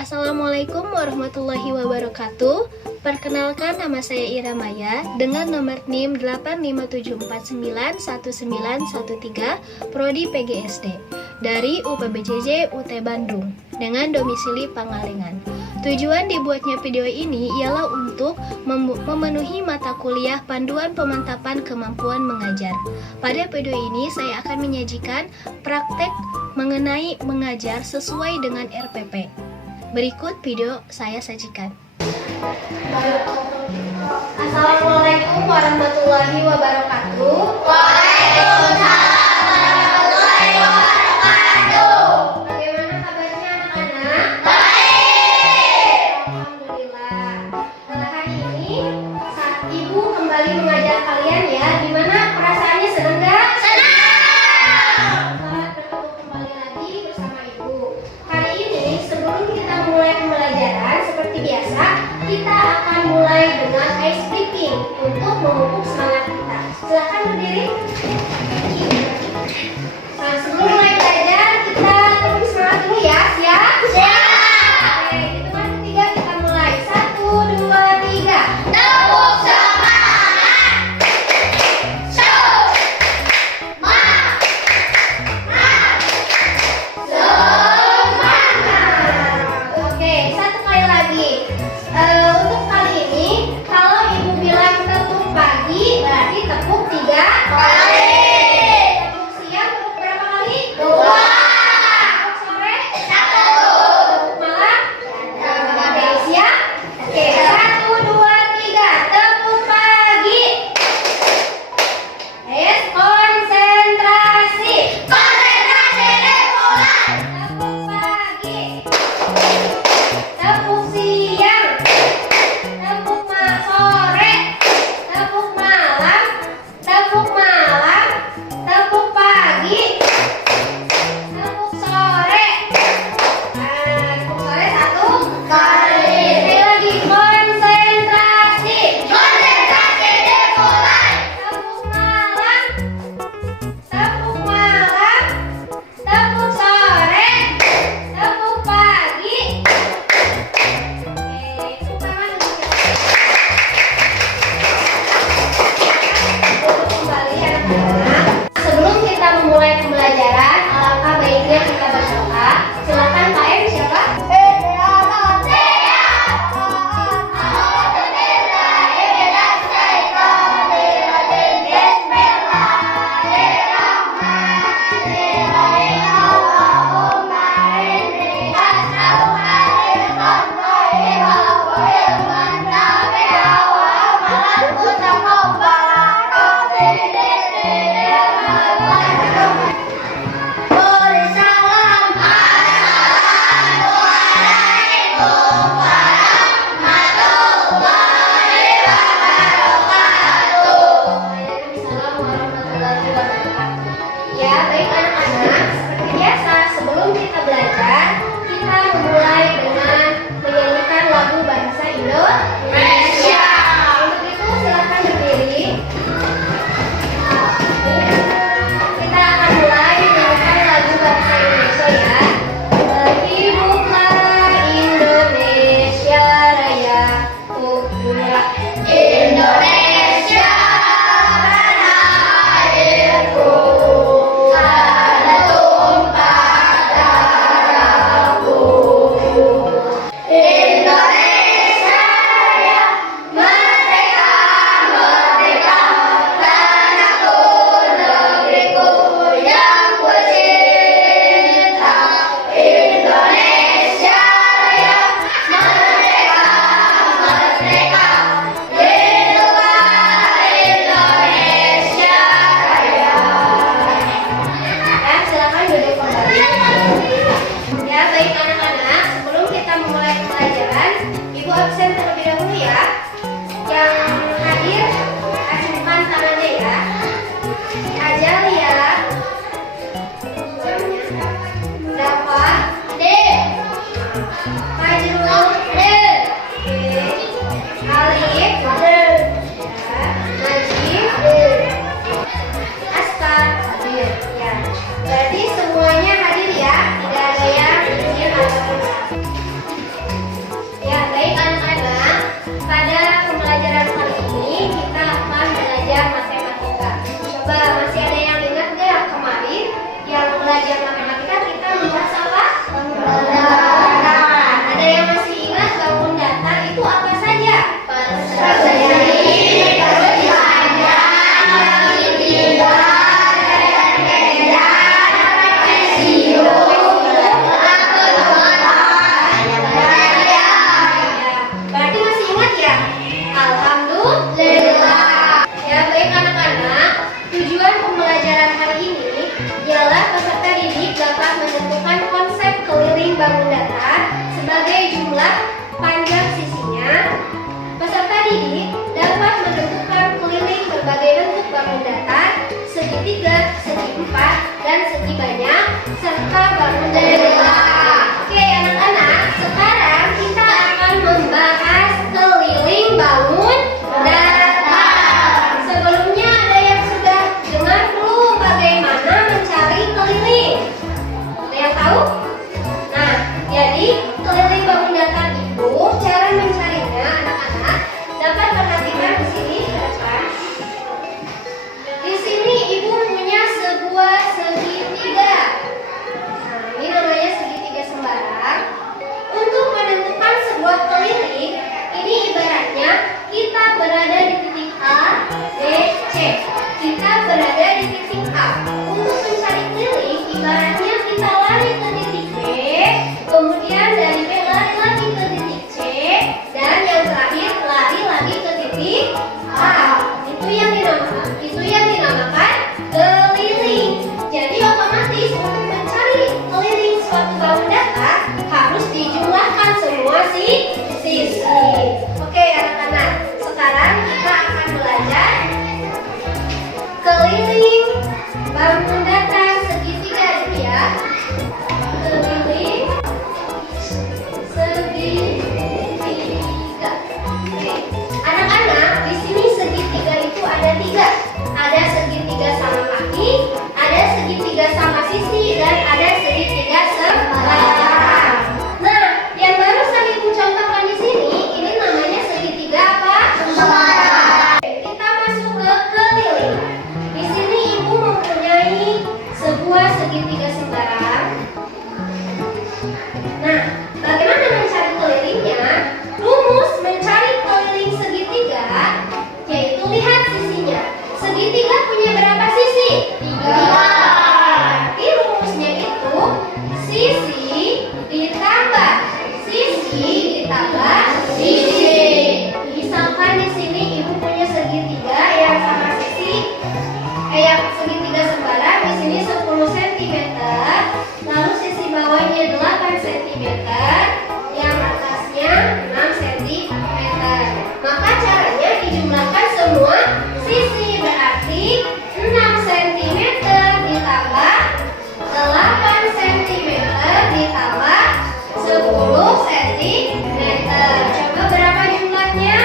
Assalamualaikum warahmatullahi wabarakatuh. Perkenalkan, nama saya Ira Maya dengan nomor NIM 857491913 Prodi PGSD dari UPBJJ UT Bandung dengan domisili Pangalengan. Tujuan dibuatnya video ini ialah untuk memenuhi mata kuliah panduan pemantapan kemampuan mengajar. Pada video ini saya akan menyajikan praktek mengenai mengajar sesuai dengan RPP. Berikut video saya sajikan. Assalamualaikum warahmatullahi wabarakatuh. Waalaikumsalam warahmatullahi wabarakatuh. Bagaimana kabarnya anak-anak? Baik. Alhamdulillah. Hari ini saat Ibu kembali mengajar kalian ya. Gimana perasaannya, senang nggak? Senang. Selamat bertemu kembali lagi bersama Ibu. Hari ini sebelum kita mulai pembelajaran seperti biasa, kita akan mulai dengan ice breaking untuk memupuk semangat kita. Silakan berdiri. Nah, sebelum mulai belajar, kita tepuk semangat dulu ya. Siap? Siap. Oke, hitungan ketiga kita mulai. 1, 2, 3. Tepuk semangat. Semangat. Semangat. Oke, satu kali lagi. Untuk kali ini, kalau Ibu bilang tepuk pagi, berarti tepuk 3 Kali. Tepuk siang, tepuk berapa kali? 2. Tepuk sore? 1. Tepuk malam? Oke, siap? Oke, 1, 2, 3. Tepuk pagi. Yes, konsentrasi. Konsentrasi dimulai. Tepuk pagi. Tepuk siang. Tepuk sore. Tepuk malam. Tepuk malam. Tepuk pagi. Tepuk sore. Tepuk sore 1 kali. Sekali lagi, konsentrasi. Konsentrasi dimulai. Tepuk malam. Tepuk malam. Tepuk sore. Tepuk pagi. Oke, tepuk tangan dulu. Kembali anak-anak. Sebelum kita memulai pembelajaran, alangkah baiknya kita berdoa. Silakan Kak M, siapa? Waalaikumsalam warahmatullahi wabarakatuh. Ya, baik anak-anak, seperti biasa sebelum kita belajar, kita memulai dengan menyanyikan lagu bahasa Indonesia. Untuk itu silakan berdiri. Kita akan mulai menyanyikan lagu bahasa Indonesia ya. Hiduplah Indonesia Raya, Tukulah Indonesia tanah airku, tanah tumpah darahku. Indonesia Raya, merdeka, merdeka, tanahku, negeriku yang ku cinta. Indonesia Raya, merdeka, merdeka, lindungilah Indonesia Raya. Ya, silakan duduk kembali. Ya, baik anak-anak, sebelum kita memulai pembelajaran, Ibu absen terlebih dahulu ya. Yang hadir, acungkan tangannya ya. Aja lihat. Dapat. D. Majrur. D. Alif. D. Ya. Najib. D. Askar. Hadir. Ya. Berarti semuanya hadir ya. Tidak ada yang izin ataupun maka bangun dari lelah. Oke anak-anak, sekarang kita akan membahas keliling bangun datang. Sebelumnya ada yang sudah dengar belum bagaimana mencari keliling? Ada yang tahu? Nah, jadi keliling bangun datang itu cara mencarinya anak-anak dapat perhatikan di sini ke depan. Di sini ibu punya sebuah segitiga. Nah, ini namanya segitiga sembarang. Untuk menentukan sebuah keliling, ini ibaratnya kita berada di titik A, B, C. Kita berada di titik A. Untuk mencari keliling, ibaratnya kita lari ke titik B, kemudian dari B lari lagi ke titik C, dan yang terakhir lari lagi ke titik A. Itu yang dinamakan keliling. Jadi otomatis untuk mencari keliling suatu bangun datang harus dijumlahkan semua sisi. Oke anak-anak, sekarang kita akan belajar keliling bangun datang segitiga dulu ya. Keliling segitiga. Oke. Anak-anak, di sini segitiga itu ada 3. Ada segitiga sama kaki, ada segitiga sama sisi, dan ada segitiga sembarang. Nah, yang barusan ibu contohkan di sini, ini namanya segitiga apa? Sembarang. Kita masuk ke keliling. Di sini ibu mempunyai sebuah segitiga sembarang. Nah, bagaimana mencari kelilingnya? Rumus mencari keliling segitiga yaitu lihat sisinya. Segitiga punya berapa sisi? 3. Berarti rumusnya itu sisi ditambah sisi. Misalkan di sini ibu punya segitiga yang sama sisi, yang segitiga sembarang di sini 10 cm, lalu sisi bawahnya 8 cm, yang atasnya 6 cm. Maka caranya dijumlahkan semua sisi, berarti 6 cm ditambah 8 cm ditambah 10 cm. Coba berapa jumlahnya?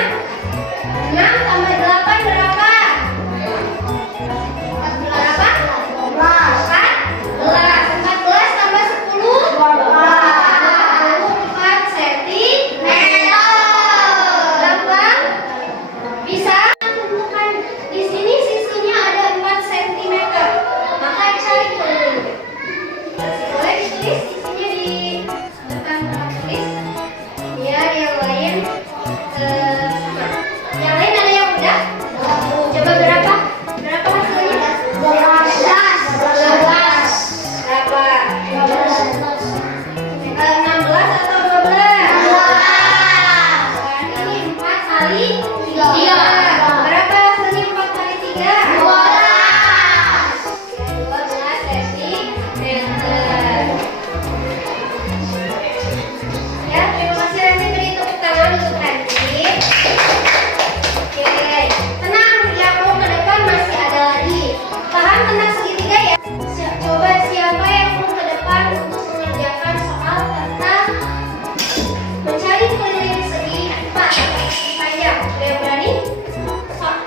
6 tambah 8 berapa? Berapa? 14 tambah 10 4 cm. Gampang? Bisa? Tentukan di sini sisinya ada 4 cm. Maka cari kelilingnya. Boleh ditulis sisinya di depan tempat tulis biar yang lain sama. Yang lain ada yang udah? Coba berapa? Berapa hasilnya? 12. Berapa? 16 atau 12? 12. Ini 4 kali 3. Berapa hasilnya 4 kali 3? 12 cm. Ya, terima kasih Ranti. Beri tepuk tangan untuk Ranti. Oke, tenang. Yang mau ke depan masih ada lagi. Paham tentang segitiga ya? Coba siapa yang mau ke depan untuk mengerjakan soal tentang mencari keliling segi 4 panjang. Ada yang berani? Sok.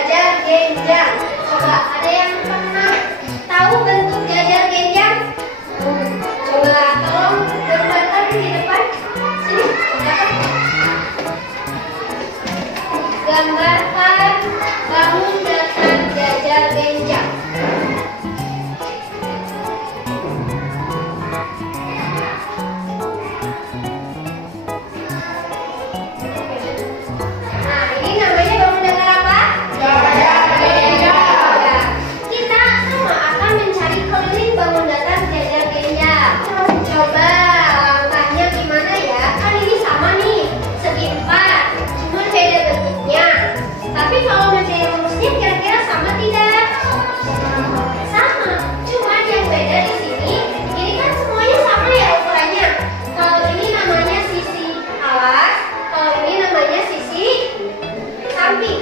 jajar genjang. Coba ada yang pernah tahu bentuk jajar genjang? Coba tolong gambarkan di depan. Sini, gambarkan bangun datar jajar genjang. Nah, ini namanya bangun datar apa? Jajar genjang. Kita sama akan mencari keliling bangun datar jajar genjang. Coba langkahnya gimana ya? Kan ini sama nih, segi 4, cuma beda bentuknya. Tapi kalau mencari rumusnya kira-kira sama tidak? Sama, cuma yang beda di sini, ini kan semuanya sama ya ukurannya. Kalau ini namanya sisi alas, kalau ini namanya sisi samping.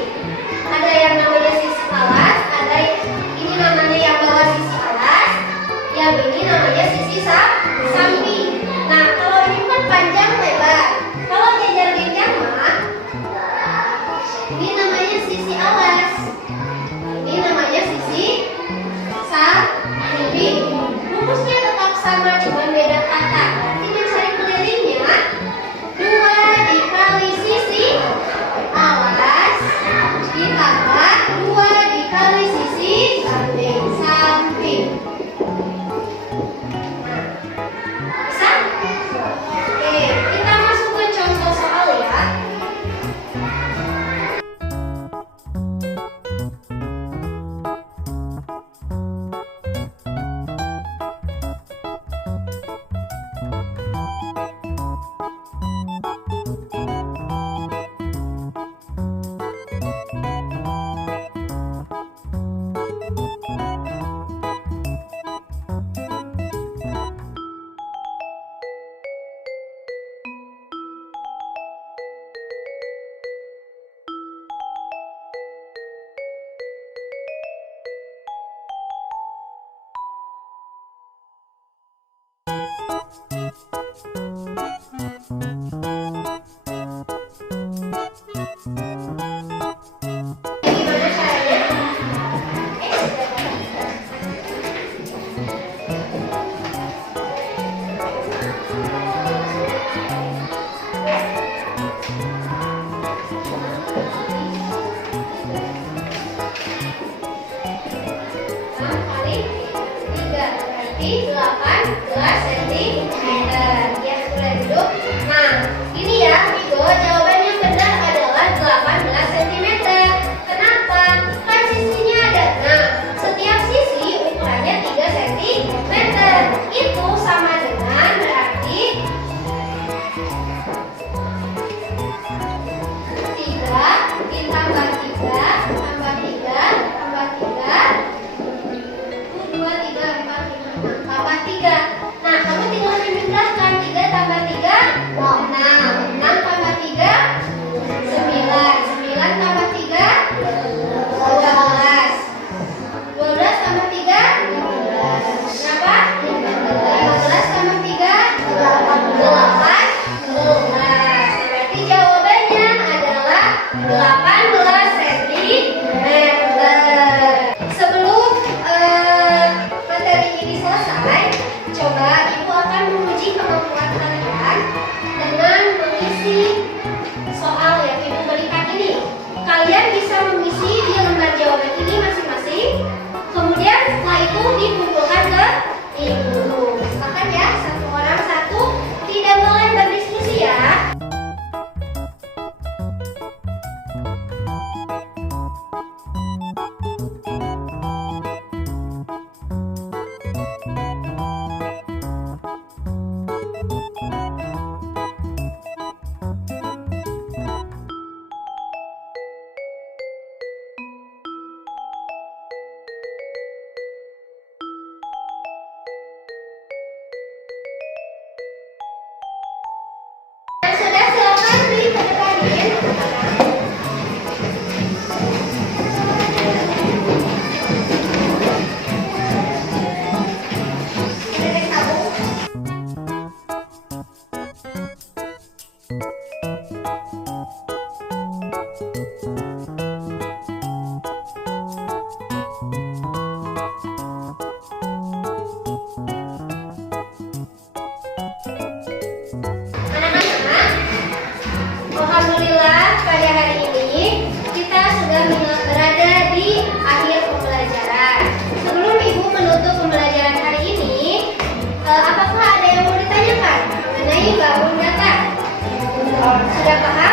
Ada yang namanya sisi alas, ini namanya yang bawah sisi alas, yang ini namanya sisi samping. Nah, kalau ini kan panjang lebar. Kalau jajar genjang mah, ini namanya sisi alas, ini namanya sisi samping. Rumusnya tetap sama, cuma beda kata. Berarti mencari kelilingnya 2 dikali sisi alas ditambah 2 dikali sisi samping. Bisa? Oke, kita masuk ke contoh soal ya. Sudah paham?